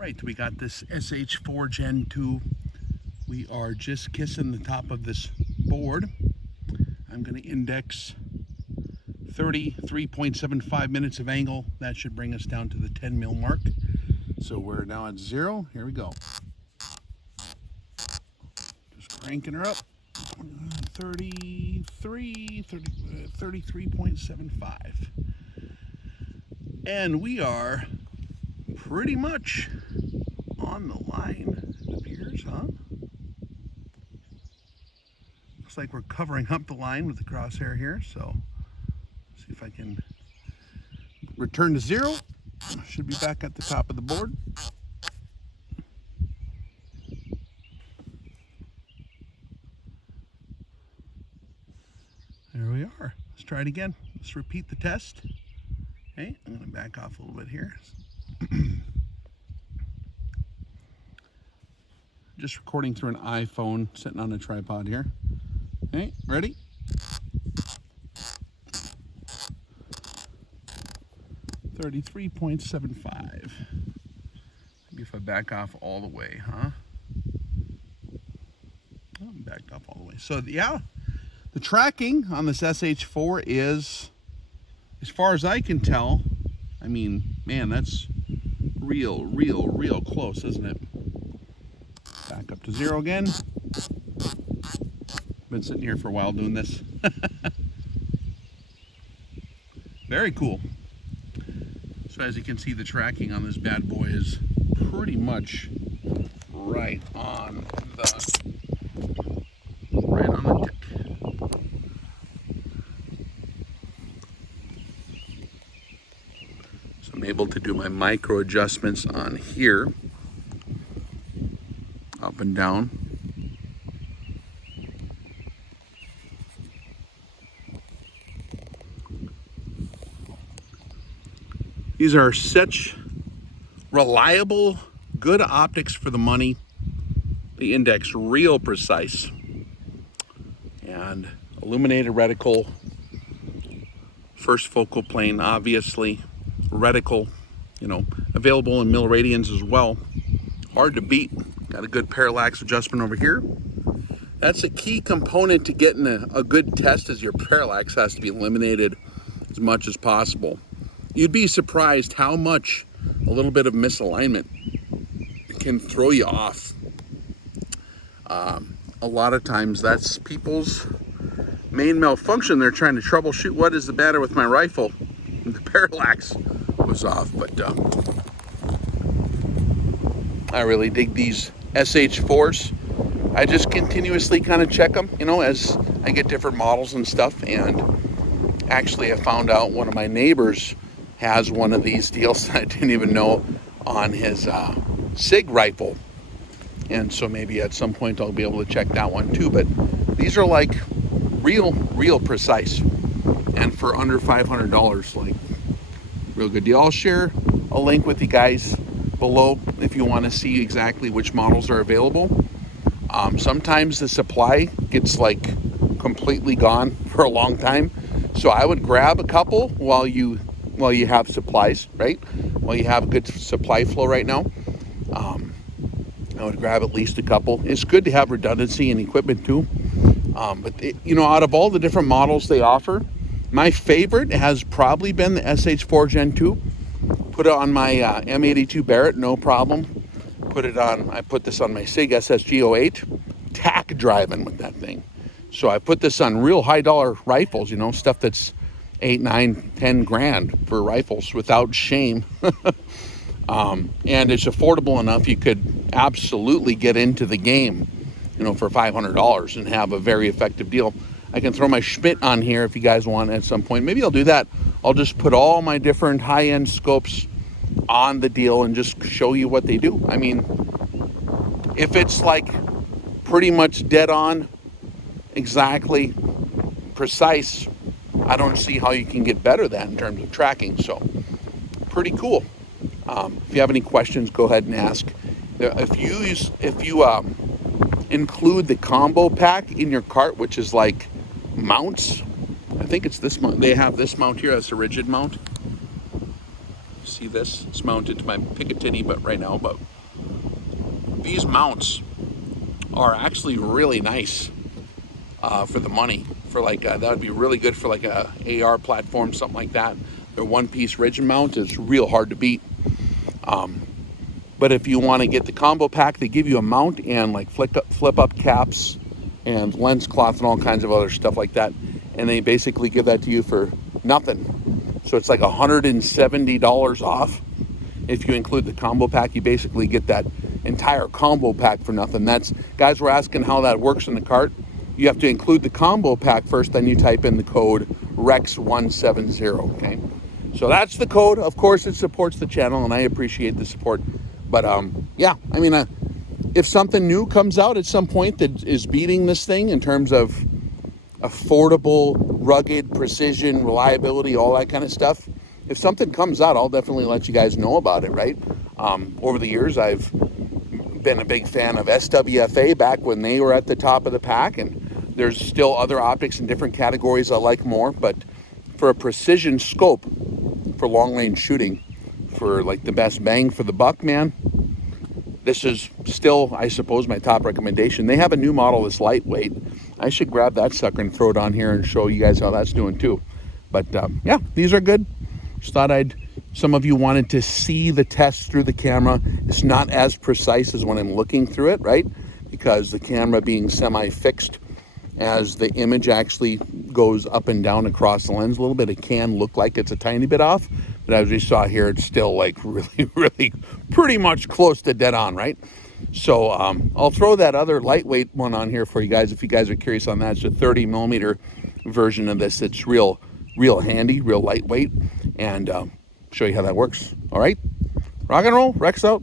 Right, we got this SH4 Gen 2. We are just kissing the top of this board. I'm going to index 33.75 minutes of angle. That should bring us down to the 10 mil mark. So we're now at 0. Here we go. Just cranking her up. 33.75. And we are pretty much on the line, it appears, huh? Looks like we're covering up the line with the crosshair here, so see if I can return to 0. Should be back at the top of the board. There we are. Let's try it again. Let's repeat the test. Okay, I'm going to back off a little bit here. Just recording through an iPhone sitting on a tripod here. Okay, ready? $33.75. Maybe if I back off all the way, huh? Oh, I'm backed off all the way. So yeah, the tracking on this SH4 is, as far as I can tell, I mean, man, that's real close, isn't it? Back up to 0 again. Been sitting here for a while doing this. Very cool. So as you can see, the tracking on this bad boy is pretty much right on the tick. So I'm able to do my micro adjustments on here, up and down. These are such reliable, good optics for the money. The index real precise. And illuminated reticle. First focal plane, obviously. Reticle, you know, available in milliradians as well. Hard to beat. Got a good parallax adjustment over here. That's a key component to getting a good test, is your parallax has to be eliminated as much as possible. You'd be surprised how much a little bit of misalignment can throw you off. A lot of times that's people's main malfunction. They're trying to troubleshoot what is the matter with my rifle. And the parallax was off, but I really dig these SH4s. I just continuously kind of check them, you know, as I get different models and stuff. And actually I found out one of my neighbors has one of these deals I didn't even know on his SIG rifle. And so maybe at some point I'll be able to check that one too. But these are like real precise. And for under $500, like real good deal. I'll share a link with you guys below if you want to see exactly which models are available. Sometimes the supply gets like completely gone for a long time. So I would grab a couple while you have supplies, right? While you have a good supply flow right now. I would grab at least a couple. It's good to have redundancy in equipment too. But you know, out of all the different models they offer, my favorite has probably been the SH4 Gen 2. Put it on my M82 Barret, no problem. I put this on my SIG SSG 08. Tack driving with that thing. So I put this on real high dollar rifles, you know, stuff that's 8, 9, 10 grand for rifles without shame. And it's affordable enough you could absolutely get into the game, you know, for $500 and have a very effective deal. I can throw my Schmidt on here if you guys want at some point. Maybe I'll do that. I'll just put all my different high-end scopes on the deal and just show you what they do. I mean, if it's like pretty much dead on, exactly precise, I don't see how you can get better than in terms of tracking. So pretty cool. If you have any questions, go ahead and ask. If you include the combo pack in your cart, which is like mounts, I think it's this mount. They have this mount here. That's a rigid mount. see this. It's mounted to my Picatinny, but right now, but these mounts are actually really nice for the money. For like, that would be really good for like a AR platform, something like that. Their one-piece rigid mount is real hard to beat. But if you want to get the combo pack, they give you a mount and like flip up caps and lens cloth and all kinds of other stuff like that. And they basically give that to you for nothing. So it's like $170 off. If you include the combo pack, you basically get that entire combo pack for nothing. That's, guys were asking how that works in the cart. You have to include the combo pack first, then you type in the code REX170, okay? So that's the code. Of course, it supports the channel, and I appreciate the support. But yeah, I mean, if something new comes out at some point that is beating this thing in terms of affordable, rugged, precision, reliability, all that kind of stuff, if something comes out, I'll definitely let you guys know about it, right? Over the years, I've been a big fan of SWFA back when they were at the top of the pack, and there's still other optics in different categories I like more, but for a precision scope, for long-range shooting, for like the best bang for the buck, man, this is still, I suppose, my top recommendation. They have a new model that's lightweight. I should grab that sucker and throw it on here and show you guys how that's doing too. But yeah, these are good. Just thought some of you wanted to see the test through the camera. It's not as precise as when I'm looking through it, right? Because the camera being semi-fixed, as the image actually goes up and down across the lens a little bit, it can look like it's a tiny bit off. But as we saw here, it's still like really, really pretty much close to dead on, right? So I'll throw that other lightweight one on here for you guys if you guys are curious on that. It's a 30 millimeter version of this. It's real handy, real lightweight, and show you how that works. All right, rock and roll, Rex out.